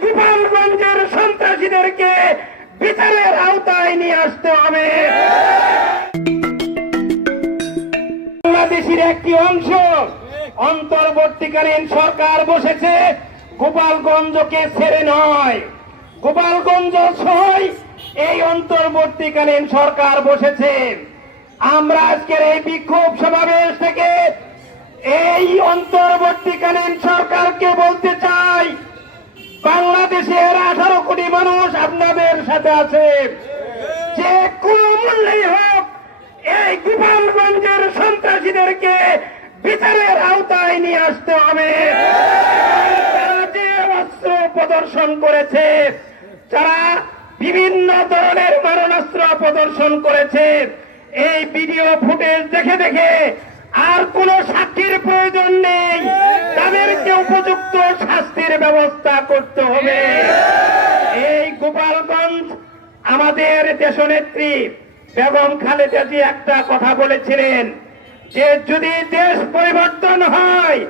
গোপালগঞ্জের সন্ত্রাসীদেরকে বিচারের আওতায় নিয়ে আসতে হবে। বাংলাদেশের একটি অংশ অন্তর্বর্তীকালীন সরকার বসেছে, গোপালগঞ্জকে ছেড়ে নয়। গোপালগঞ্জ সহই এই অন্তর্বর্তীকালীন সরকার বসেছে। আমরা আজকের এই বিক্ষোভ সমাবেশ থেকে এই অন্তর্বর্তীকালীন সরকারকে বলতে চাই বাংলাদেশের আঠারো কোটি মানুষ আপনাদের সাথে আছে। যে কোনো মূল্যেই হোক, এই গোপালগঞ্জের সন্ত্রাসীদেরকে বিচারের আওতায় নিয়ে আসতে হবে। প্রদর্শন করেছে, যারা বিভিন্ন ধরনের মারণাস্ত্র প্রদর্শন করেছে, এই ভিডিও ফুটেজ দেখে দেখে আর কোন সাক্ষীর প্রয়োজন নেই। তাদেরকে উপযুক্ত শাস্তির ব্যবস্থা করতে হবে। গোপালগঞ্জ, আমাদের দেশনেত্রী বেগম খালেদা জি একটা কথা বলেছিলেন যে যদি দেশ পরিবর্তন হয়,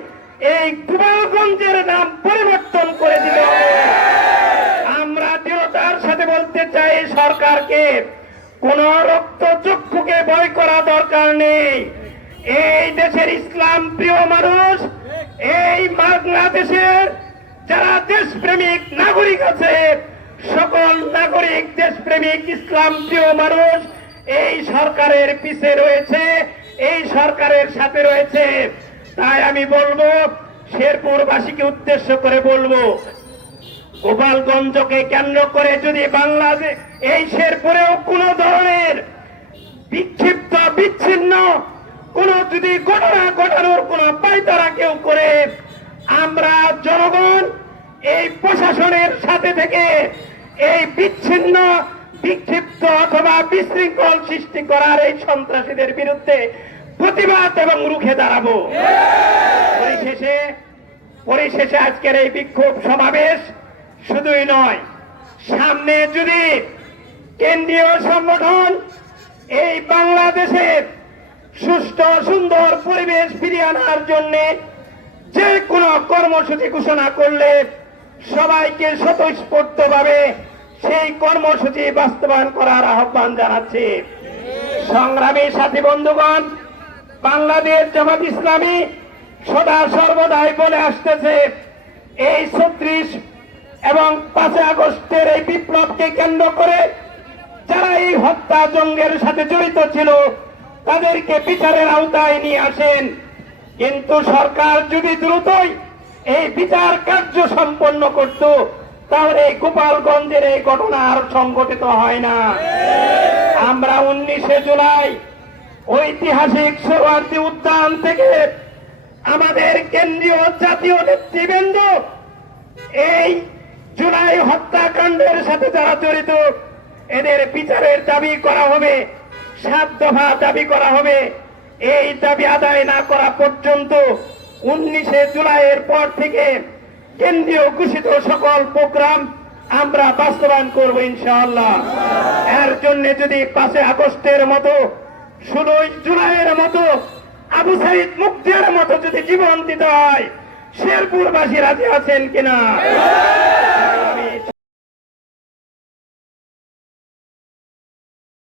এই গোপালগঞ্জের নাম পরিবর্তন করে হবে। আমরা দৃঢ়তার সাথে বলতে চাই সরকারকে, কোন রক্ত চক্ষুকে ভয় করা দরকার নেই। এই দেশের ইসলাম প্রিয় মানুষ, এই বাংলাদেশের যারা দেশপ্রেমিক নাগরিক আছে সকল নাগরিক, দেশপ্রেমিক, ইসলাম প্রিয় মানুষ, এই সরকারের পিছে রয়েছে, এই সরকারের সাথে রয়েছে। তাই আমি বলব, শেরপুরবাসীকে উদ্দেশ্য করে বলব, গোপালগঞ্জকে কেন্দ্র করে যদি বাংলাদেশ, এই শেরপুরেও কোন ধরনের বিক্ষিপ্ত বিচ্ছিন্ন, কোন যদি ঘটনা ঘটানোর কোন পাইতারা কেউ করে, আমরা জনগণ এই প্রশাসনের সাথে থেকে এই বিচ্ছিন্ন বিক্ষিপ্ত অথবা বিশৃঙ্খল সৃষ্টি করার এই সন্ত্রাসীদের বিরুদ্ধে প্রতিবাদ এবং রুখে দাঁড়াবো। পরিশেষে পরিশেষে আজকের এই বিক্ষোভ সমাবেশ শুধুই নয় সামনে যদি কেন্দ্রীয় সংগঠন এই বাংলাদেশের সুষ্ঠু সুন্দর পরিবেশ ফিরিয়ে আনার জন্য যে কোনো কর্মসূচি ঘোষণা করলে সবাইকে স্বতঃস্ফূর্ত ভাবে সেই কর্মসূচি বাস্তবায়ন করার আহ্বান জানাচ্ছি। সংগ্রামী সাথী বন্ধুগণ, বাংলাদেশ জামাত ইসলামী সদা সর্বদাই বলে আসতেছে, এই ছত্রিশ এবং পাঁচই আগস্টের এই বিপ্লবকে কেন্দ্র করে যারা এই হত্যা জঙ্গের সাথে জড়িত ছিল, তাদেরকে বিচারের আওতায় নিয়ে আসেন। কিন্তু সরকার যদি দ্রুতই এই বিচার কার্য সম্পন্ন করত তাহলে এই গোপালগঞ্জের এই ঘটনা আর সংঘটিত হয় না। আমরা উনিশে জুলাই ঐতিহাসিক সোহরাওয়ার্দী উদ্যান থেকে আমাদের কেন্দ্রীয় জাতীয় নেতৃবৃন্দ এই জুলাই হত্যাকাণ্ডের সাথে যারা জড়িত, এদের বিচারের দাবি করা হবে, সাত দফা দাবি করা হবে। এই দাবি আদায় না করা পর্যন্ত উনিশে জুলাইয়ের পর থেকে কেন্দ্রীয় ঘোষিত সকল প্রোগ্রাম আমরা বাস্তবায়ন করব ইনশাআল্লাহ। এর জন্য যদি পাঁচে আগস্টের মতো, ষোলোই জুলাইয়ের মতো, আবু সাইদ মুক্তির মতো যদি জীবন দিতে হয়, শেরপুরবাসী রাজি আছেন কিনা?